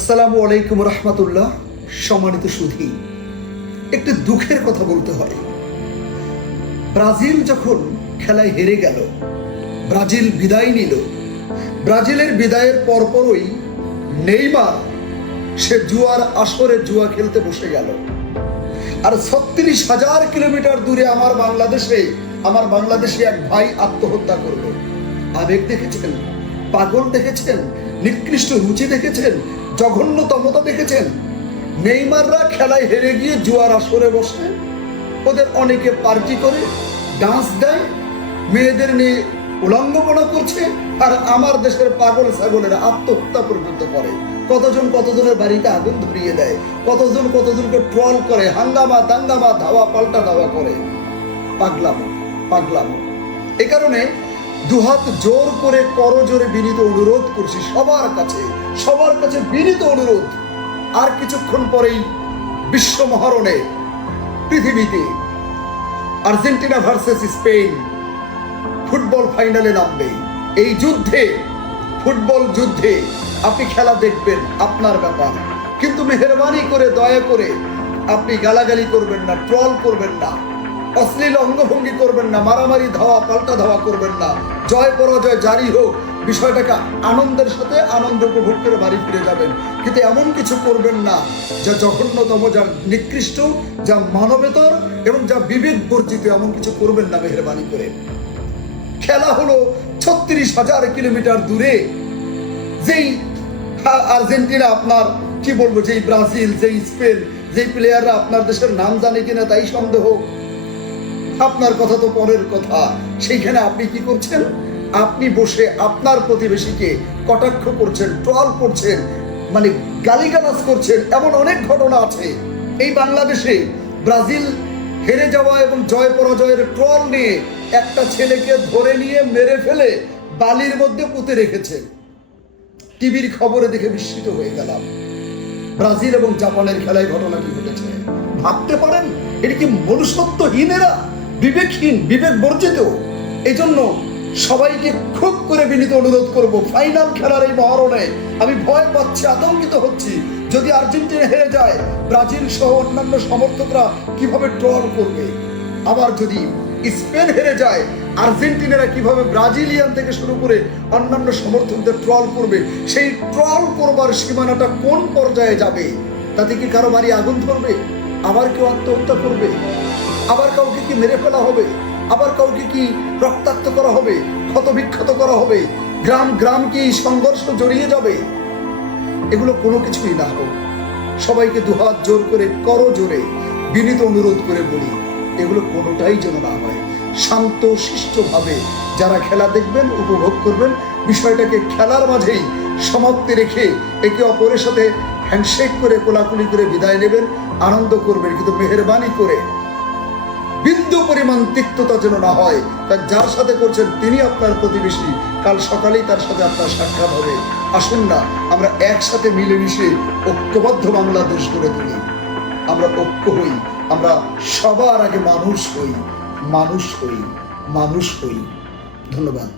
আসসালামু আলাইকুম রহমতুল্লাহ। সম্মানিত সুধী, একটু দুঃখের কথা বলতে হয়। ব্রাজিল যখন খেলায় হেরে গেল, ব্রাজিল বিদায় নিল, ব্রাজিলের বিদায়ের পরপরই নেইমার সে জুয়ার আসরে জুয়া খেলতে বসে গেল। আর ৩৬,০০০ কিলোমিটার দূরে আমার বাংলাদেশে এক ভাই আত্মহত্যা করল। আবেগ দেখেছেন, পাগল দেখেছেন, নিকৃষ্ট রুচি দেখেছেন, জঘন্যতমতা দেখেছেন। নেইমাররা খেলায় হেরে গিয়ে জুয়ার আসরে বসে, ওদের অনেকে পার্টি করে, ডান্স দেয়, মেয়েদের নিয়ে উলঙ্গপনা করছে, আর আমার দেশের পাগল ছাগলেরা আত্মহত্যা পর্যন্ত করে। কতজনের বাড়িতে আগুন ধরিয়ে দেয়, কতজনকে ট্রল করে, হাঙ্গামা দাঙ্গামা ধাওয়া পাল্টা ধাওয়া করে। পাগলামো। এ কারণে দুহাত জোর করে করজোরে বিনীত অনুরোধ করছি সবার কাছে বিনীত অনুরোধ। আর কিছুক্ষণ পরেই বিশ্ব মহারণে পৃথিবীতে আর্জেন্টিনা ভার্সেস স্পেন ফুটবল ফাইনালে নামবে। এই ফুটবল যুদ্ধে আপনি খেলা দেখবেন, আপনার ব্যাপার। কিন্তু মেহেরবানি করে, দয়া করে আপনি গালাগালি করবেন না, ট্রল করবেন না, অশ্লীল অঙ্গভঙ্গি করবেন না, মারামারি ধাওয়া পাল্টা ধাওয়া করবেন না। জয় পরাজয় জারি হোক, বিষয়টাকে আনন্দের সাথে আনন্দ উপভোগ করে বাড়ি ফিরে যাবেন। কিন্তু এমন কিছু করবেন না যা জঘন্যতম, যা নিকৃষ্ট, যা মানবেতর এবং যা বিবেক বর্জিত। এমন কিছু করবেন না মেহেরবানি করে। খেলা হলো ৩৬,০০০ কিলোমিটার দূরে। যেই আর্জেন্টিনা, আপনার কি বলবো, যেই ব্রাজিল, যেই স্পেন, যেই প্লেয়াররা আপনার দেশের নাম জানে কিনা তাই সন্দেহ। আপনার কথা তো পরের কথা। সেইখানে আপনি কি করছেন? আপনি বসে আপনার প্রতিবেশীকে কটাক্ষ করছেন, ট্রল করছেন, মানে গালিগালাজ করছেন। এমন অনেক ঘটনা আছে। এই বাংলাদেশে ব্রাজিল হেরে যাওয়া এবং জয় পরাজয়ের ট্রল নিয়ে একটা ছেলেকে ধরে নিয়ে মেরে ফেলে বালির মধ্যে পুঁতে রেখেছে। টিভির খবরে দেখে বিস্মিত হয়ে গেলাম। ব্রাজিল এবং জাপানের খেলায় ঘটনাটি ঘটেছে। ভাবতে পারেন এটা কি মনুষ্যত্বহীনেরা, বিবেকহীন, বিবেক বর্জিত। এই জন্য সবাইকে খুব করে বিনীত অনুরোধ করব, ফাইনাল খেলার এই মহারণে আমি ভয় পাচ্ছি, আতঙ্কিত হচ্ছি। যদি আর্জেন্টিনা হেরে যায়, ব্রাজিল সহ অন্যান্য সমর্থকরা কিভাবে ট্রল করবে। আবার যদি স্পেন হেরে যায়, আর্জেন্টিনারা কিভাবে ব্রাজিলিয়ান থেকে শুরু করে অন্যান্য সমর্থকদের ট্রল করবে। সেই ট্রল করবার সীমানাটা কোন পর্যায়ে যাবে? তাতে কি কারো বাড়ি আগুন ধরবে? আবার কেউ আত্মহত্যা করবে? আবার কাউকে কি মেরে ফেলা হবে? আবার কাউকে কি রক্তাক্ত করা হবে, ক্ষতবিক্ষত করা হবে? গ্রাম কি সংঘর্ষ জড়িয়ে যাবে? এগুলো কোনো কিছুই না হোক। সবাইকে দুহাত জোর করে, করজোরে বিনীত অনুরোধ করে বলি, এগুলো কোনোটাই যেন না হয়। শান্ত শিষ্টভাবে যারা খেলা দেখবেন, উপভোগ করবেন, বিষয়টাকে খেলার মাঝেই সমাপ্তি রেখে একে অপরের সাথে হ্যান্ডশেক করে, কোলাকুলি করে বিদায় নেবেন, আনন্দ করবেন। কিন্তু মেহেরবানি করে বিন্দু পরিমাণ তিক্ততা যেন না হয়। তার যার সাথে করছেন তিনি আপনার প্রতিবেশী, কাল সকালেই তার সাথে আপনার সাক্ষাৎ হবে। আসুন না আমরা একসাথে মিলেমিশে ঐক্যবদ্ধ বাংলাদেশ গড়ে তুলি। আমরা ঐক্য হই, আমরা সবার আগে মানুষ হই। ধন্যবাদ।